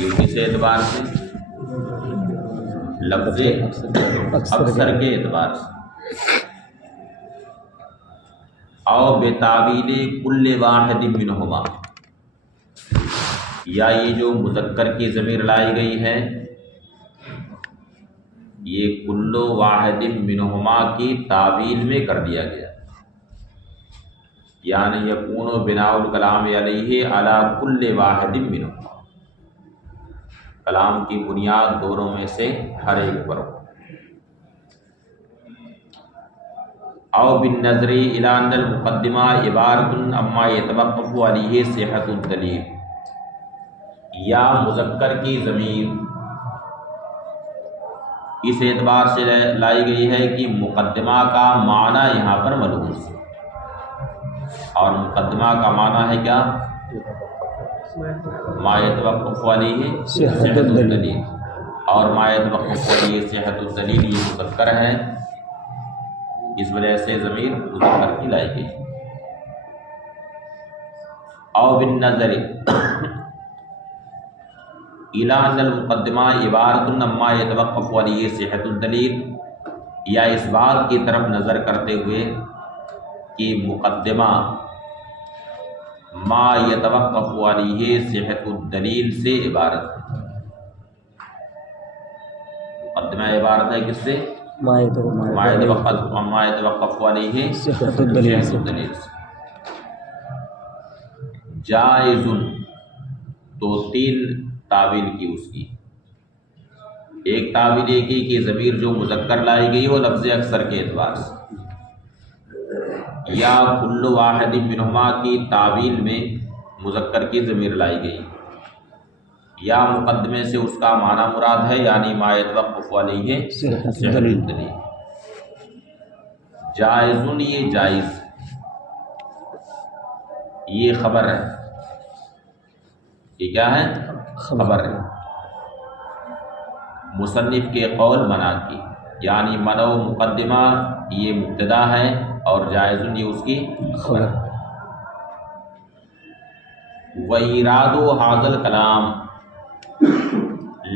یہ کس اعتبار سے؟ لفظ اکثر کے اعتبار سے. او بتاویل کل واحد منہما، یا یہ جو مذکر کی ضمیر لائی گئی ہے یہ کل واحد منہما کی تعویل میں کر دیا گیا، یعنی یکون بناء الکلام علیہ علی کل واحد منہما، کلام کی بنیاد دونوں میں سے ہر ایک پر ہو. او بالنظر الی ان المقدمہ عبارۃ عما یتوقف علیہ صحت الدلیل، یا مذکر کی ضمیر اس اعتبار سے لائی گئی ہے کہ مقدمہ کا معنی یہاں پر ملحوظ ہے، اور مقدمہ کا معنی ہے کیا؟ ما یتوقف علیہ صحت الدلیل، اور ما یتوقف علیہ صحت الدلیل یہ مذکر ہے، اس وجہ سے ضمیر مذکر کی لائی گئی. او بالنظر الی ان المقدمہ عبارۃ عما یتوقف علیہ صحت الدلیل، یا اس بات کی طرف نظر کرتے ہوئے کہ مقدمہ ما یتوقف علیہ صحت الدلیل سے عبارت ہے. مقدمہ عبارت ہے کس سے؟ ما یتوقف علیہ صحت الدلیل سے. جائز، تو تین تعویل کی اس کی. ایک تعویل یہ کی کہ ضمیر جو مذکر لائی گئی وہ لفظ اکثر کے اعتبار سے، یا کل واحد منہما کی تعویل میں مذکر کی ضمیر لائی گئی، یا مقدمے سے اس کا معنی مراد ہے یعنی ما یتوقف علیہ صحت الدلیل. جائزن، یہ جائز، یہ خبر ہے، یہ کیا ہے؟ خبر ہے. مصنف کے قول منا کی، یعنی منع و مقدمہ یہ مبتدا ہے اور جائزن یہ اس کی خبر ہے. وَإِرَادُ هَذَا الْكَلَامِ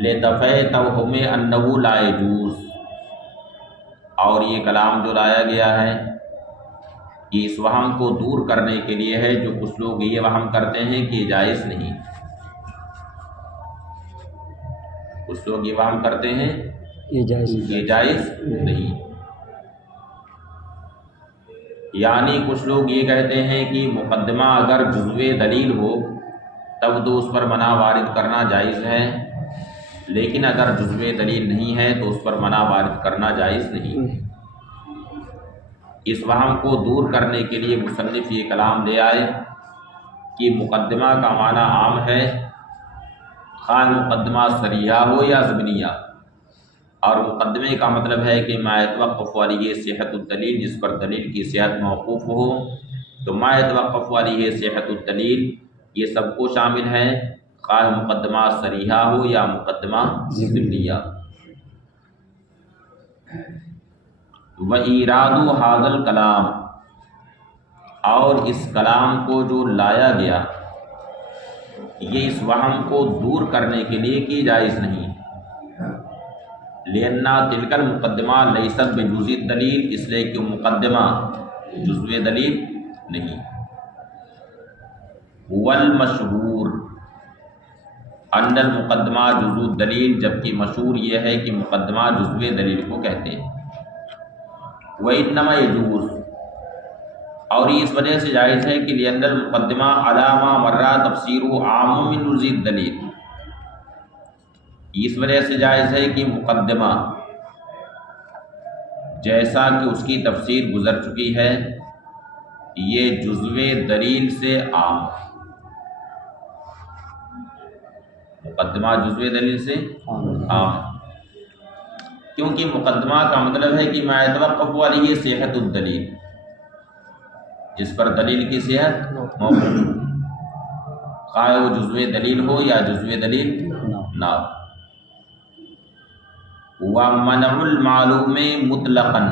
لِدَفْعِ تَوْهُمِ أَنَّهُ لَا يَجُوزُ، اور یہ کلام جو لایا گیا ہے یہ اس وہم کو دور کرنے کے لیے ہے جو کچھ لوگ یہ وہم کرتے ہیں کہ جائز نہیں. کچھ لوگ یہ وہم کرتے ہیں یہ جائز نہیں، یعنی کچھ لوگ یہ کہتے ہیں کہ مقدمہ اگر جزو دلیل ہو تب تو اس پر منع وارد کرنا جائز ہے، لیکن اگر جزو دلیل نہیں ہے تو اس پر منع وارد کرنا جائز نہیں. اس وہم کو دور کرنے کے لیے مصنف یہ کلام لے آئے کہ مقدمہ کا معنی عام ہے، خواہ مقدمہ صریحہ ہو یا ضمنیہ، اور مقدمے کا مطلب ہے کہ ما یتوقف علیہ صحت الدلیل، جس پر دلیل کی صحت موقوف ہو. تو ما یتوقف علیہ صحت الدلیل یہ سب کو شامل ہے، خواہ مقدمہ صریحہ ہو یا مقدمہ ضمنیہ. وَإِرَادُ هَذَا الْكَلَامِ، اور اس کلام کو جو لایا گیا یہ اس وہم کو دور کرنے کے لیے کی جائز نہیں. لِأَنَّ تِلْكَ الْمُقَدِّمَةَ لَيْسَتْ بِجُزْءِ الدَّلِيلِ، اس لیے کہ مقدمہ جزو دلیل نہیں. والمشہور ان المقدمہ جزو الدلیل، جبکہ مشہور یہ ہے کہ مقدمہ جزو دلیل کو کہتے ہیں. وَإِنَّمَا يَجُوزُ، اور یہ اس وجہ سے جائز ہے کہ لِأَنَّ الْمُقَدِّمَةَ عَلَى مَا مَرَّ تَفْسِيرُهُ عَامٌ مِّن جُزْءِ الدَّلِيلِ، اس وجہ سے جائز ہے کہ مقدمہ جیسا کہ اس کی تفسیر گزر چکی ہے یہ جزو دلیل سے عام ہے. مقدمہ جزو دلیل سے عام ہے کیونکہ مقدمہ کا مطلب ہے کہ ما یتوقف علیہ صحت الدلیل، جس پر دلیل کی صحت موقوف ہو، خواہ وہ جزو دلیل ہو یا جزو دلیل نہ ہو. وَمَنْعُ الْمَعْلُومِ مُطْلَقًا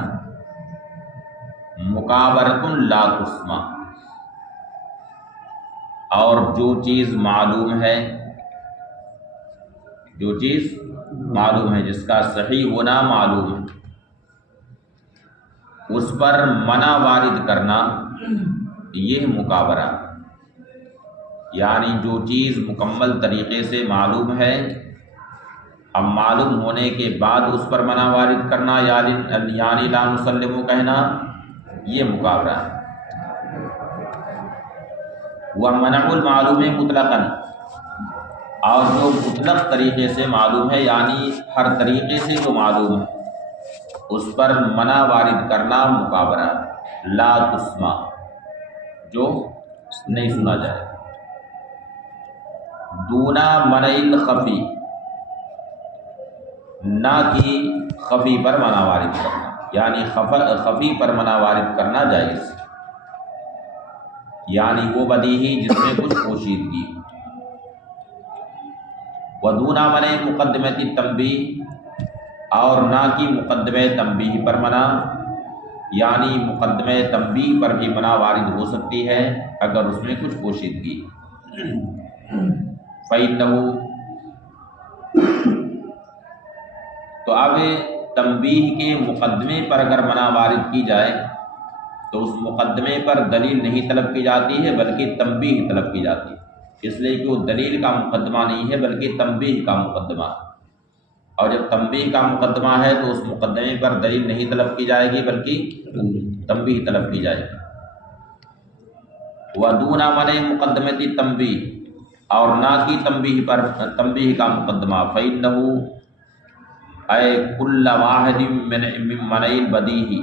مُقَابَرَةٌ لَا تُسْمَعُ، اور جو چیز معلوم ہے جو چیز معلوم ہے، جس کا صحیح ہونا معلوم ہے، اس پر منع وارد کرنا یہ مکابرہ، یعنی جو چیز مکمل طریقے سے معلوم ہے، اب معلوم ہونے کے بعد اس پر منع وارد کرنا یعنی لا نسلم کہنا، یہ مکابرہ ہے۔ ومنع المعلوم مطلقاً، اور جو مطلق طریقے سے معلوم ہے، یعنی ہر طریقے سے جو معلوم ہے اس پر منع وارد کرنا مکابرہ، لا تسمع، جو نہیں سنا جائے۔ دونا منع الخفی، نہ کی خفی پر منع وارد کرنا، یعنی خفی پر منع وارد کرنا جائز، یعنی وہ بدیہی جس میں کچھ پوشیدگی۔ ودونا منع مقدمۃ التنبیہ، اور نہ کی مقدمہ تنبیہ پر منع، یعنی مقدمہ تنبیہ پر بھی منع وارد ہو سکتی ہے اگر اس میں کچھ پوشیدگی۔ فَإِنَّهُ، تو اب تنبیہ کے مقدمے پر اگر منع وارد کی جائے تو اس مقدمے پر دلیل نہیں طلب کی جاتی ہے بلکہ تنبیہ طلب کی جاتی ہے، اس لیے کہ وہ دلیل کا مقدمہ نہیں ہے بلکہ تنبیہ کا مقدمہ ہے، اور جب تنبیہ کا مقدمہ ہے تو اس مقدمے پر دلیل نہیں طلب کی جائے گی بلکہ تنبیہ طلب کی جائے گی۔ وَدُونَ مَنْعِ مُقَدَّمَةِ التَّنبیہ، اور نہ کی تنبیہ پر تنبیہ کا مقدمہ۔ فَإِنَّهُ، اے کل واحد من منع البدیہی،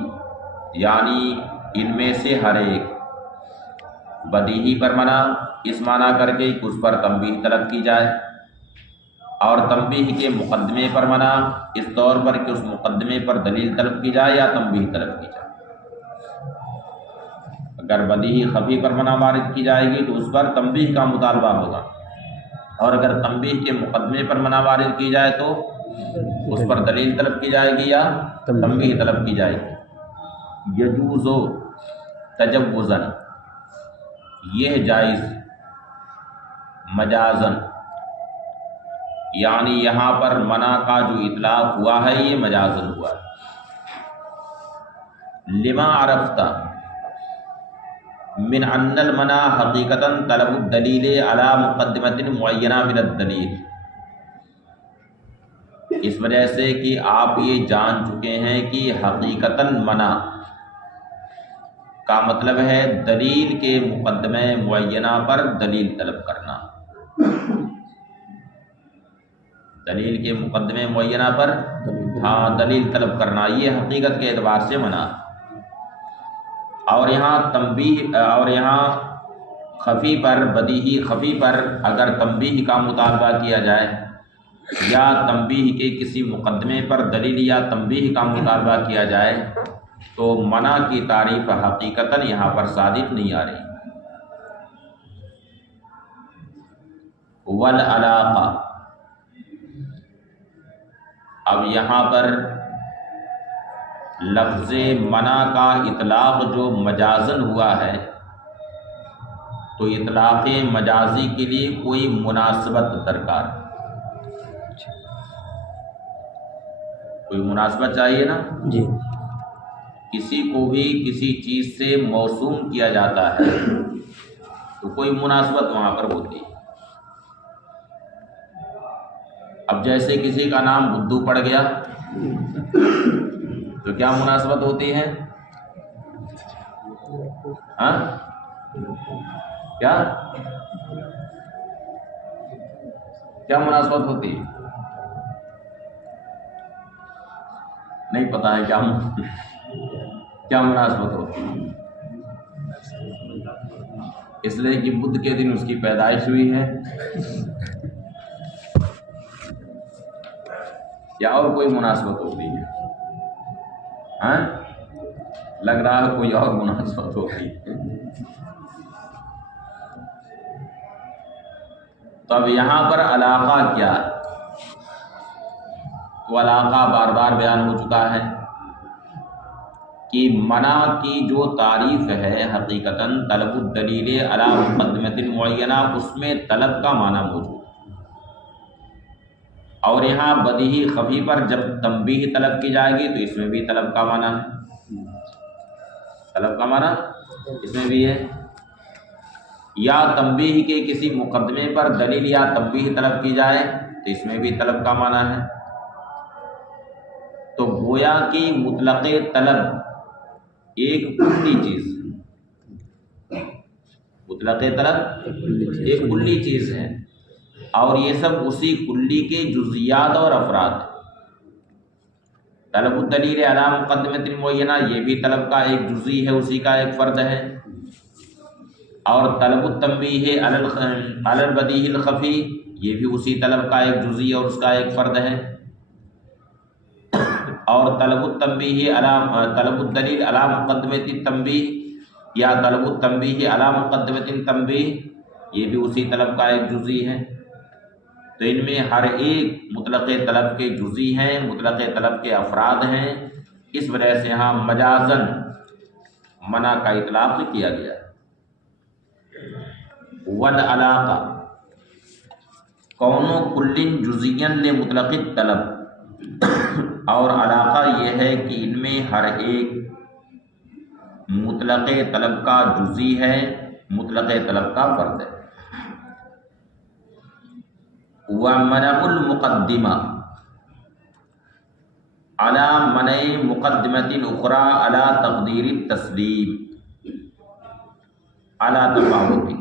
یعنی ان میں سے ہر ایک، بدیہی پر منع اس معنی کر کے کہ اس پر تنبیہ طلب کی جائے، اور تنبیہ کے مقدمے پر منع اس طور پر کہ اس مقدمے پر دلیل طلب کی جائے یا تنبیہ طلب کی جائے۔ اگر بدیہی خفی پر منع وارد کی جائے گی تو اس پر تنبیہ کا مطالبہ ہوگا، اور اگر تنبیہ کے مقدمے پر منع وارد کی جائے تو اس پر دلیل طلب کی جائے گی یا تنبیہ طلب کی جائے گی۔ یجوز تجوزاً، یہ جائز مجازاً، یعنی یہاں پر منع کا جو اطلاق ہوا ہے یہ مجازاً ہوا ہے۔ لما عرفت من ان المنع حقیقتاً طلب الدلیل علی مقدمۃ معینہ من الدلیل، اس وجہ سے کہ آپ یہ جان چکے ہیں کہ حقیقتاً منع کا مطلب ہے دلیل کے مقدمہ معینہ پر دلیل طلب کرنا، دلیل کے مقدمے معینہ پر دلیل طلب کرنا، یہ حقیقت کے اعتبار سے منع۔ اور یہاں تنبیہ، اور یہاں خفی پر، بدیہی خفی پر اگر تنبیہ کا مطالبہ کیا جائے یا تنبیہ کے کسی مقدمے پر دلیل یا تنبیہ کا مطالبہ کیا جائے تو منع کی تعریف حقیقتاً یہاں پر صادق نہیں آ رہی۔ والعلاقہ، اب یہاں پر لفظ منع کا اطلاق جو مجازن ہوا ہے تو اطلاق مجازی کے لیے کوئی مناسبت درکار، کوئی مناسبت چاہیے نا جی۔ کسی کو بھی کسی چیز سے موسوم کیا جاتا ہے تو کوئی مناسبت وہاں پر ہوتی ہے۔ اب جیسے کسی کا نام بدھو پڑ گیا تو کیا مناسبت ہوتی ہے؟ ہاں کیا مناسبت ہوتی ہے؟ نہیں پتا ہے کیا مناسبت ہوتی ہے؟ اس لیے کہ بدھ کے دن اس کی پیدائش ہوئی ہے یا اور کوئی مناسبت ہوتی ہے؟ ہاں لگ رہا ہے کوئی اور مناسبت ہوتی ہے۔ تو اب یہاں پر علاقہ کیا ہے؟ تو علاقہ بار بار بیان ہو چکا ہے کہ منع کی جو تعریف ہے حقیقتاً طلب الدلیل علی مقدمۃ معینہ، اس میں طلب کا معنی موجود ہے، اور یہاں بدیہی خفی پر جب تنبیہ طلب کی جائے گی تو اس میں بھی طلب کا معنی ہے، طلب کا معنی اس میں بھی ہے، یا تنبیہ کے کسی مقدمے پر دلیل یا تنبیہ طلب کی جائے تو اس میں بھی طلب کا معنی ہے۔ تو گویا کی مطلق طلب ایک کلی چیز ہے، مطلق طلب ایک کلی چیز ہے، اور یہ سب اسی کلی کے جزیات اور افراد ہیں۔ طلب الدلیل علی مقدمۃ معینہ یہ بھی طلب کا ایک جزئی ہے، اسی کا ایک فرد ہے، اور طلب التنبیہ علی البدیہی الخفی یہ بھی اسی طلب کا ایک جزئی اور اس کا ایک فرد ہے، اور طلب التنبیہ علی طلب الدلیل علی مقدمۃ التنبیہ یا طلب التنبیہ علی مقدمۃ التنبیہ یہ بھی اسی طلب کا ایک جزئی ہے۔ تو ان میں ہر ایک مطلق طلب کے جزئی ہیں، مطلق طلب کے افراد ہیں، اس وجہ سے یہاں مجازاً منع کا اطلاق کیا گیا۔ والعلاقہ کون کل جزیا لمطلق الطلب، اور علاقہ یہ ہے کہ ان میں ہر ایک مطلق طلب کا جزئی ہے، مطلق طلب کا فرد ہے۔ ومنع المقدمہ علی منع مقدمۃ اخری علی تقدیر التسلیم علی تفاوت،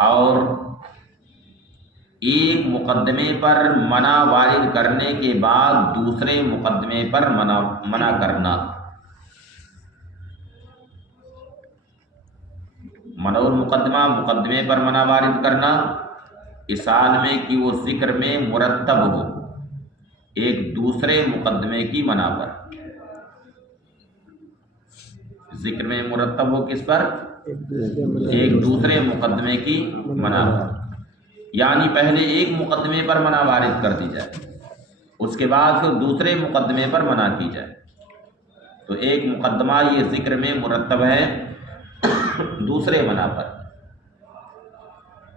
اور ایک مقدمے پر منع وارد کرنے کے بعد دوسرے مقدمے پر منع کرنا۔ منع المقدمہ مقدمے پر منع وارد کرنا، اس حال میں کہ وہ ذکر میں مرتب ہو ایک دوسرے مقدمے کی منع پر، ذکر میں مرتب ہو کس پر؟ ایک دوسرے مقدمے کی منع پر، یعنی پہلے ایک مقدمے پر منع وارد کر دی جائے، اس کے بعد پھر دوسرے مقدمے پر منع کی جائے۔ تو ایک مقدمہ یہ ذکر میں مرتب ہے دوسرے منع پر،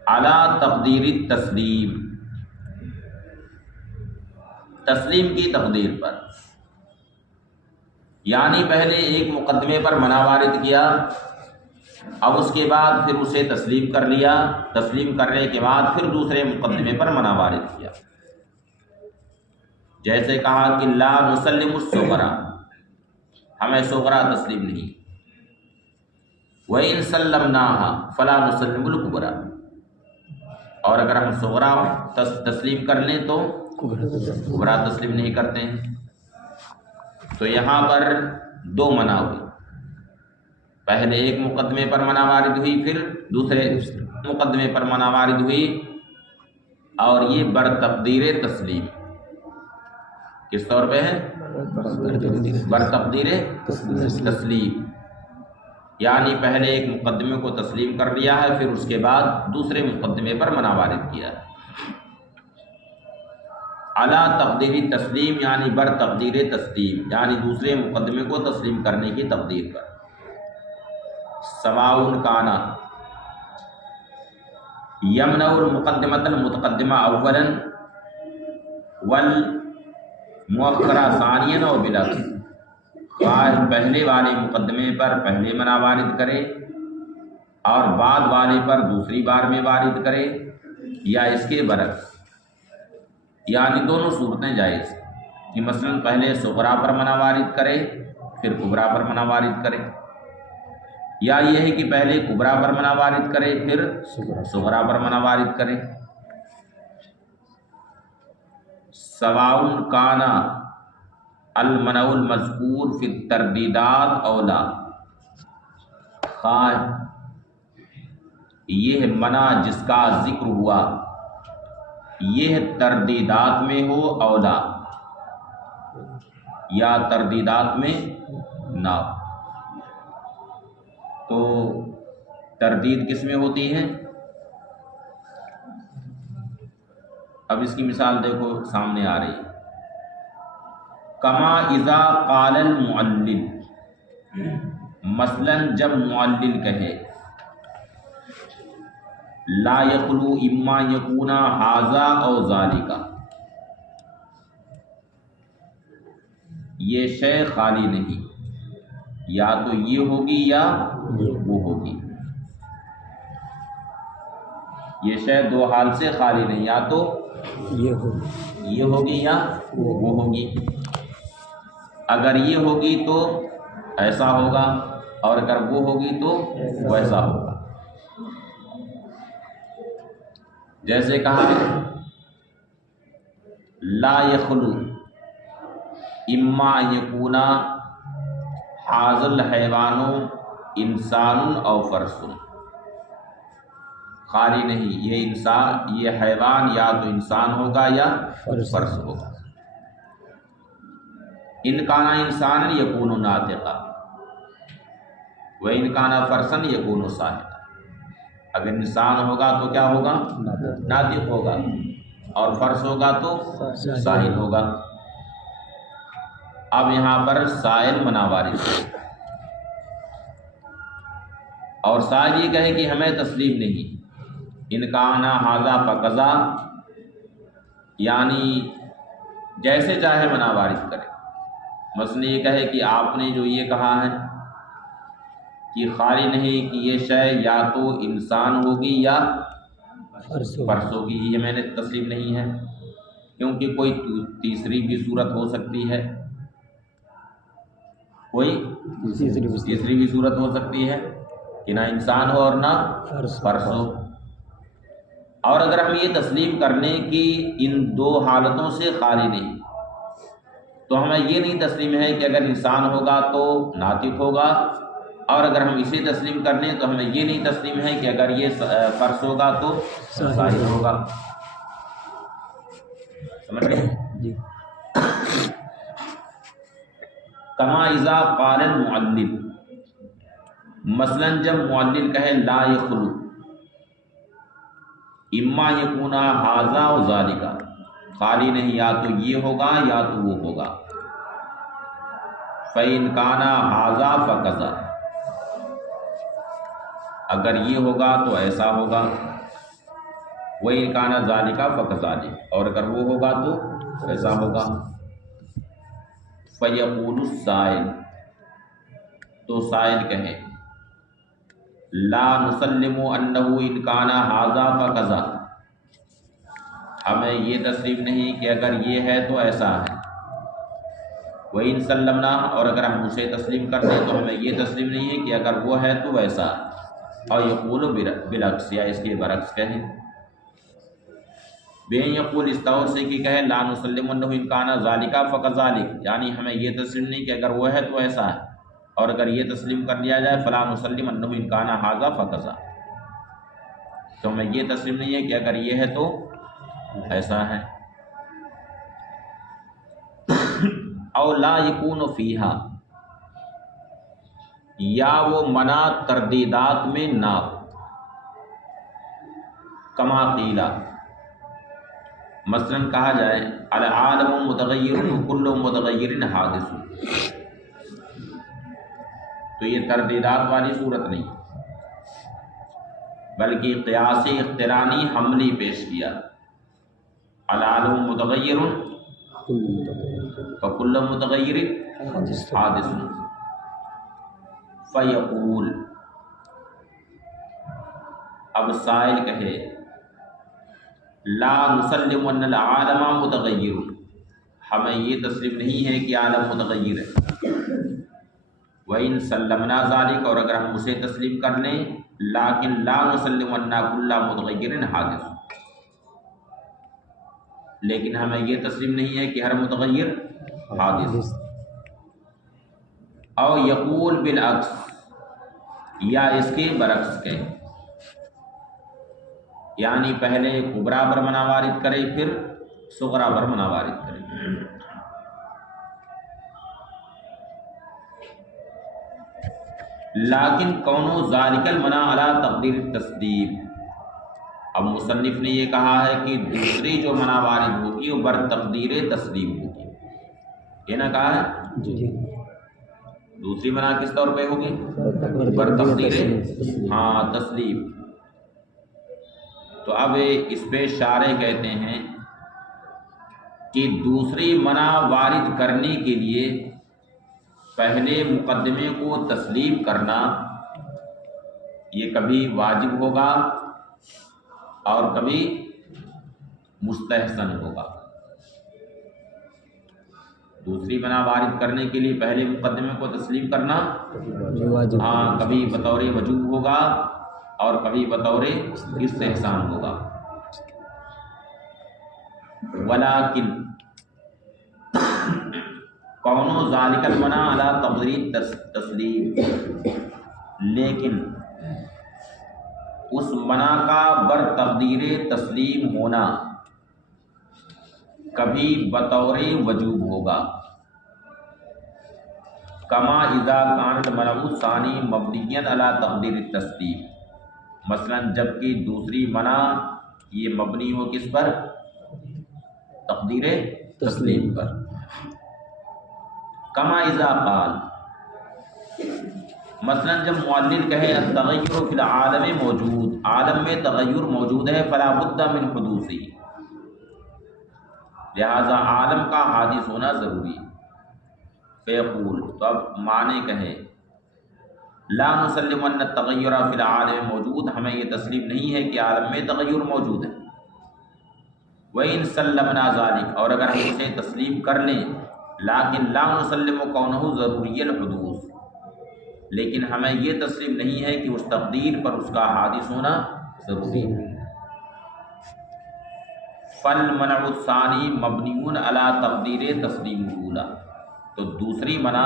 اعلی تقدیر التسلیم، تسلیم کی تقدیر پر، یعنی پہلے ایک مقدمے پر منع وارد کیا، اب اس کے بعد پھر اسے تسلیم کر لیا، تسلیم کرنے کے بعد پھر دوسرے مقدمے پر منع وارد کیا۔ جیسے کہا کہ لا نسلم الصغرا، ہمیں صغرا تسلیم نہیں، وَإِن سَلَّمْنَاهَا فَلَا نُسَلِّمُ الْكُبْرَى، اور اگر ہم صغرا تسلیم کر لیں تو کبرا تسلیم نہیں کرتے ہیں۔ تو یہاں پر دو منع ہوئی، پہلے ایک مقدمے پر منع وارد ہوئی، پھر دوسرے مقدمے پر منع وارد ہوئی، اور یہ بر تقدیر تسلیم کس طور پہ ہے؟ بر تقدیر تسلیم، یعنی پہلے ایک مقدمے کو تسلیم کر لیا ہے، پھر اس کے بعد دوسرے مقدمے پر منع وارد کیا ہے۔ اعلیٰ تقدیری تسلیم یعنی بر تقدیر تسلیم، یعنی دوسرے مقدمے کو تسلیم کرنے کی تقدیر پر۔ سواء کان یمنع المقدمۃ المتقدمہ اولا والمؤخرہ ثانیا و بالعکس، خواہ پہلے والے مقدمے پر پہلے منع وارد کرے اور بعد والے پر دوسری بار میں وارد کرے، یا اس کے برعکس، یعنی دونوں صورتیں جائز کہ مثلا پہلے صغرا پر منع وارد کرے پھر کبرا پر منع وارد کرے، یا یہ ہے کہ پہلے کبرا پر منع وارد کرے پھر صغرا پر منع وارد کرے۔ سواء کان المنع المذکور فی التردیدات اولا، خواہ یہ منع جس کا ذکر ہوا یہ تردیدات میں ہو اولا، یا تردیدات میں نہ ہو۔ تو تردید کس میں ہوتی ہے؟ اب اس کی مثال دیکھو سامنے آ رہی ہے، کما اذا قال المعلل، مثلا جب معلل کہے لا یخلو اما یکونا ھذا او ذالک، یہ شے خالی نہیں، یا تو یہ ہوگی یا وہ ہوگی، یہ شے دو حال سے خالی نہیں، یا تو یہ ہوگی یا وہ ہوگی۔ اگر یہ ہوگی تو ایسا ہوگا، اور اگر وہ ہوگی تو ویسا ہوگا۔ جیسے کہا لا یخلو اما یکونا حاضل حیوان انسان او فرس، خالی نہیں، یہ انسان، یہ حیوان یا تو انسان ہوگا یا فرس ہوگا۔ ان کانا انسان یکون ناطقا و ان کانا فرسن یکون صاحقا، اگر انسان ہوگا تو کیا ہوگا؟ ناطق ہوگا، اور فرس ہوگا تو سائل ہوگا۔ اب یہاں پر سائل منا وارث ہے، اور سائل یہ کہے کہ ہمیں تسلیم نہیں، ان کانا ھذا فقضا، یعنی جیسے چاہے منا وارث کرے۔ مثلا یہ کہے کہ آپ نے جو یہ کہا ہے کہ خالی نہیں، کہ یہ شے یا تو انسان ہوگی یا فرس ہوگی، یہ میں نے تسلیم نہیں ہے، کیونکہ کوئی تیسری بھی صورت ہو سکتی ہے، کوئی تیسری بھی صورت ہو سکتی ہے کہ نہ انسان ہو اور نہ فرس ہو۔ اور اگر ہم یہ تسلیم کرنے کی ان دو حالتوں سے خالی نہیں، تو ہمیں یہ نہیں تسلیم ہے کہ اگر انسان ہوگا تو ناطق ہوگا، اور اگر ہم اسے تسلیم کر لیں تو ہمیں یہ نہیں تسلیم ہے کہ اگر یہ فرس ہوگا تو ظاہر ہوگا۔ سمجھ گئے؟ کما اذا قال المعلل، مثلا جب معلل کہے لا یخلو اما یکونا ھذا و ذالک، خالی نہیں، یا تو یہ ہوگا یا تو وہ ہوگا۔ فَإِنْ كَانَ ھذا فَكَذَا، اگر یہ ہوگا تو ایسا ہوگا، وَإِنْ كَانَ ذَلِكَ فَكَذَلِكَ، اور اگر وہ ہوگا تو ایسا ہوگا۔ فَيَقُولُ السَّائِلُ، تو سائل کہے لا نسلم انه ان كان ھذا فكذا، ہمیں یہ تسلیم نہیں کہ اگر یہ ہے تو ایسا ہے۔ وَإِن سلمنا، اور اگر ہم اسے تسلیم کر دیں تو ہمیں یہ تسلیم نہیں ہے کہ اگر وہ ہے تو ویسا۔ اور یقول بالعکس، یا اس کے برعکس کہیں، بے یقول اس طور سے کہ کہے لا نسلم انه ان كان ذلك فكذلك، یعنی ہمیں یہ تسلیم نہیں کہ اگر وہ ہے تو ایسا ہے، اور اگر یہ تسلیم کر لیا جائے فلا نسلم انه ان كان ھذا فكذا، تو ہمیں یہ تسلیم نہیں ہے کہ اگر یہ ہے تو ایسا ہے۔ او لا یکون فیہا، یا وہ منع تردیدات میں نہ ہو، کما قیلا، مثلا کہا جائے العالم متغیر کل متغیر حادث، تو یہ تردیدات والی صورت نہیں، بلکہ قیاس اقترانی حملی پیش کیا، العالم متغیر فکل متغیر حادث۔ فیقول، اب سائل کہے لا نسلم ان العالم متغیر، ہمیں یہ تسلیم نہیں ہے کہ عالم متغیر ہے۔ وَإِن سَلَّمْنَا ذَلِكَ، اور اگر ہم اسے تسلیم کر لیں، لیکن لا نسلم ان کل متغیر حادث، لیکن ہمیں یہ تسلیم نہیں ہے کہ ہر متغیر حادث۔ او یقول بالعکس، یا اس کے برعکس کہے، یعنی پہلے کبرا پر منع وارد کرے پھر صغرا پر منع وارد کرے۔ لیکن کونو ذالک المنع علی تقدیر التصدیق، اب مصنف نے یہ کہا ہے کہ دوسری جو منع وارد ہوگی وہ بر تقدیر تسلیم ہوگی، یہ نہ کہا ہے جی، دوسری منع کس طور پہ ہوگی؟ بر تقدیر تسلیم۔ تو اب اس پہ شارح کہتے ہیں کہ دوسری منع وارد کرنے کے لیے پہلے مقدمے کو تسلیم کرنا یہ کبھی واجب ہوگا اور کبھی مستحسن ہوگا۔ دوسری منع وارد کرنے کے لیے پہلے مقدمے کو تسلیم کرنا ہاں کبھی بطور وجوب ہوگا اور کبھی بطور استحسان ہوگا۔ ولیکن کونو ذالک المنع علی تقدیر تسلیم، لیکن اس منع کا بر تقدیر تسلیم ہونا کبھی بطور وجوب ہوگا۔ کما اذا کان المنع الثانی مبنیا علی تقدیر التسلیم، مثلا جبکہ دوسری منع یہ مبنی ہو کس پر؟ تقدیر تسلیم پر۔ کما اذا قال، مثلا جب معلل کہے التغیر فی العالم موجود، عالم میں تغیر موجود ہے، فلا بد من حدوثہ، لہذا عالم کا حادث ہونا ضروری ہے۔ فیقول، تو اب معنی کہے لا نسلم ان التغیر فی العالم موجود، ہمیں یہ تسلیم نہیں ہے کہ عالم میں تغیر موجود ہے۔ وَإِن سَلَّمْنَا ذَلِكَ، اور اگر ہم اسے تسلیم کر لیں، لیکن لا نسلم کونہ ضروری الحدوث، لیکن ہمیں یہ تسلیم نہیں ہے کہ اس تقدیر پر اس کا حادث ہونا ضروری ہے۔ فالمنع الثانی مبنی علی تقدیر تسلیم الاولی، تو دوسری منع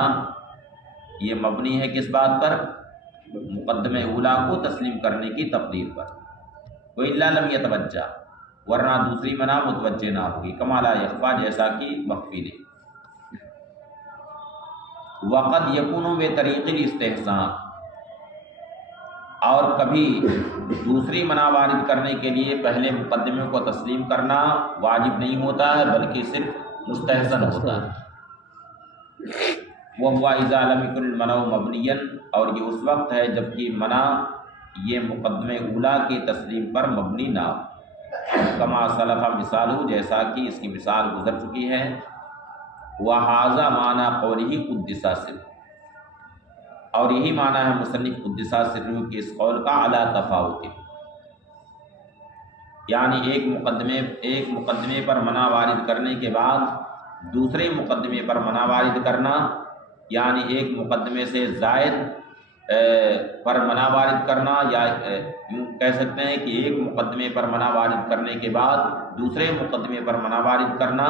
یہ مبنی ہے کس بات پر؟ مقدمہ اولا کو تسلیم کرنے کی تقدیر پر۔ وَإِلَّا لَمْ يَتَوَجَّهْ، ورنہ دوسری منع متوجہ نہ ہوگی، کما لا یخفیٰ، جیسا کہ مخفی نہیں۔ وقد یکون بطریق الاستحسان، اور کبھی دوسری منع وارد کرنے کے لیے پہلے مقدمے کو تسلیم کرنا واجب نہیں ہوتا ہے بلکہ صرف مستحسن ہوتا ہے۔ وَهُوَ إِذَا لَمْ يَكُنِ الْمَنْعُ مَبْنِيًّا، اور یہ اس وقت ہے جبکہ منع یہ مقدمہ اولا کی تسلیم پر مبنی نہ ہو۔ کما سلف مثال ہو، جیسا کہ اس کی مثال گزر چکی ہے۔ وَهَذَا مَعْنَى قَوْلِهِ قُدِّسَ سِرُّهُ، اور یہی معنی ہے مصنف قدس سرہ کے اس قول کا علی تفاوت، یعنی ایک مقدمے پر منع وارد کرنے کے بعد دوسرے مقدمے پر منع وارد کرنا، یعنی ایک مقدمے سے زائد پر منع وارد کرنا، یا یوں کہہ سکتے ہیں کہ ایک مقدمے پر منع وارد کرنے کے بعد دوسرے مقدمے پر منع وارد کرنا،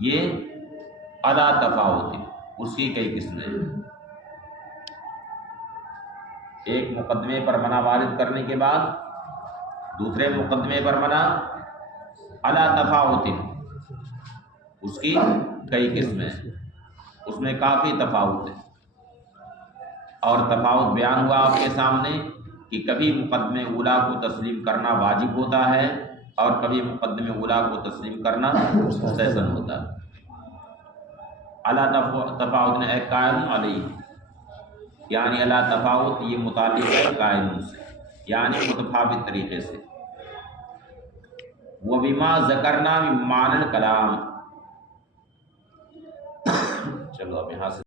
یہ علی تفاوت، اس کی کئی قسمیں ہیں۔ ایک مقدمے پر منع وارد کرنے کے بعد دوسرے مقدمے پر منع علی تفاوت، اس کی کئی قسمیں ہیں، اس میں کافی تفاوت ہے۔ اور تفاوت بیان ہوا آپ کے سامنے کہ کبھی مقدمے اولا کو تسلیم کرنا واجب ہوتا ہے اور کبھی مقدمے اولا کو تسلیم کرنا مستحسن ہوتا ہے۔ علی تفاوت نے قائم علیہ، یعنی علی تفاوت یہ متعلق ہے قائم سے، یعنی متفاوت طریقے سے۔ وَبِمَا ذَكَرْنَا مِن مَّعْنَى الْكَلَامِ، چلو اب یہاں سے